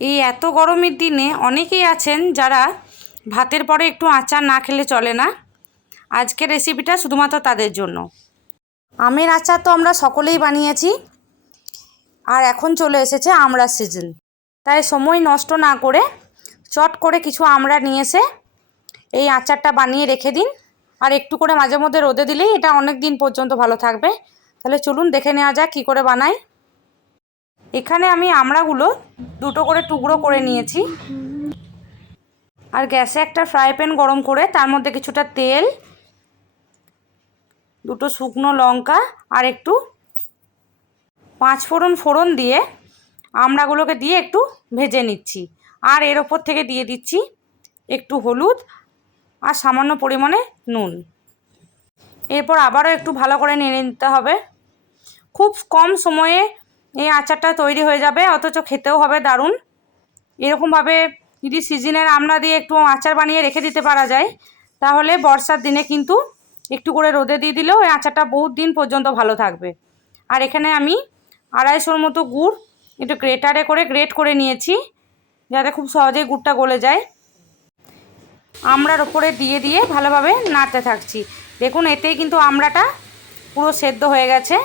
এই এত গরমের দিনে অনেকেই আছেন যারা ভাতের পরে একটু আচার না খেলে চলে না। আজকের রেসিপিটা শুধুমাত্র তাদের জন্য। আমের আচার তো আমরা সকলেই বানিয়েছি, আর এখন চলে এসেছে আমড়ার সিজন। তাই সময় নষ্ট না করে চট করে কিছু আমড়া নিয়ে এসে এই আচারটা বানিয়ে রেখে দিন, আর একটু করে মাঝে মধ্যে রোদে দিলেই এটা অনেক দিন পর্যন্ত ভালো থাকবে। তাহলে চলুন দেখে নেওয়া যাক কী করে বানাই। এখানে আমি আমড়াগুলো দুটো করে টুকরো করে নিয়েছি, আর গ্যাসে একটা ফ্রাই প্যান গরম করে তার মধ্যে কিছুটা তেল, দুটো শুকনো লঙ্কা আর একটু 5 ফোড়ন দিয়ে আমড়াগুলোকে দিয়ে একটু ভেজে নিচ্ছি। আর এর ওপর থেকে দিয়ে দিচ্ছি একটু হলুদ আর সামান্য পরিমাণে নুন। এরপর আবারও একটু ভালো করে নেড়ে নিতে হবে। খুব কম সময়ে এই আচারটা তৈরি হয়ে যাবে, অথচ খেতেও হবে দারুণ। এরকমভাবে যদি সিজনের আমড়া দিয়ে একটু আচার বানিয়ে রেখে দিতে পারা যায়, তাহলে বর্ষার দিনে কিন্তু একটু করে রোদে দিয়ে দিলেও এই আচারটা বহুত দিন পর্যন্ত ভালো থাকবে। আর এখানে আমি 250 মতো গুড় একটু গ্রেটারে করে গ্রেট করে নিয়েছি, যাতে খুব সহজেই গুড়টা গলে যায়। আমড়ার ওপরে দিয়ে দিয়ে ভালোভাবে নাড়তে থাকছি। দেখুন এতেই কিন্তু আমড়াটা পুরো সেদ্ধ হয়ে গেছে।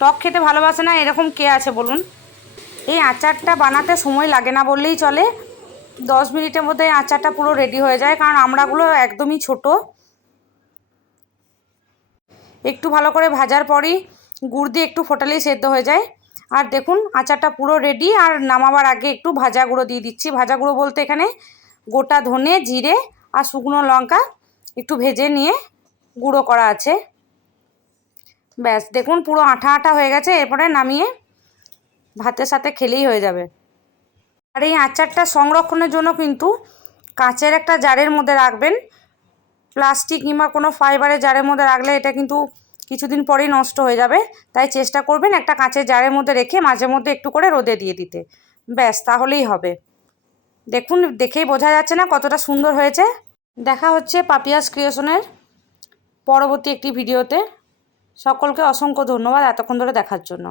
টক খেতে ভালোবাসে না এরকম কে আছে বলুন? এই আচারটা বানাতে সময় লাগে না বললেই চলে। 10 মিনিটের মধ্যে আচারটা পুরো রেডি হয়ে যায়, কারণ আমড়াগুলো একদমই ছোট। একটু ভালো করে ভাজার পরই গুড় দিয়ে একটু ফোটালেই সেদ্ধ হয়ে যায়। আর দেখুন আচারটা পুরো রেডি। আর নামাবার আগে একটু ভাজা গুঁড়ো দিয়ে দিচ্ছি। ভাজা গুঁড়ো বলতে এখানে গোটা ধনে, জিরে আর শুকনো লঙ্কা একটু ভেজে নিয়ে গুঁড়ো করা আছে। ব্যাস দেখুন পুরো আঠা আঠা হয়ে গেছে। এরপরে নামিয়ে ভাতের সাথে খেলেই হয়ে যাবে। আর এই আচারটা সংরক্ষণের জন্য কিন্তু কাঁচের একটা জারের মধ্যে রাখবেন। প্লাস্টিক কিংবা কোনো ফাইবারের জারের মধ্যে রাখলে এটা কিন্তু কিছুদিন পরেই নষ্ট হয়ে যাবে। তাই চেষ্টা করবেন একটা কাঁচের জারের মধ্যে রেখে মাঝে মধ্যে একটু করে রোদে দিয়ে দিতে। ব্যাস তাহলেই হবে। দেখুন দেখেই বোঝা যাচ্ছে না কতটা সুন্দর হয়েছে। দেখা হচ্ছে পাপিয়াস ক্রিয়েশনের পরবর্তী একটি ভিডিওতে। সকলকে অসংখ্য ধন্যবাদ এতক্ষণ ধরে দেখার জন্য।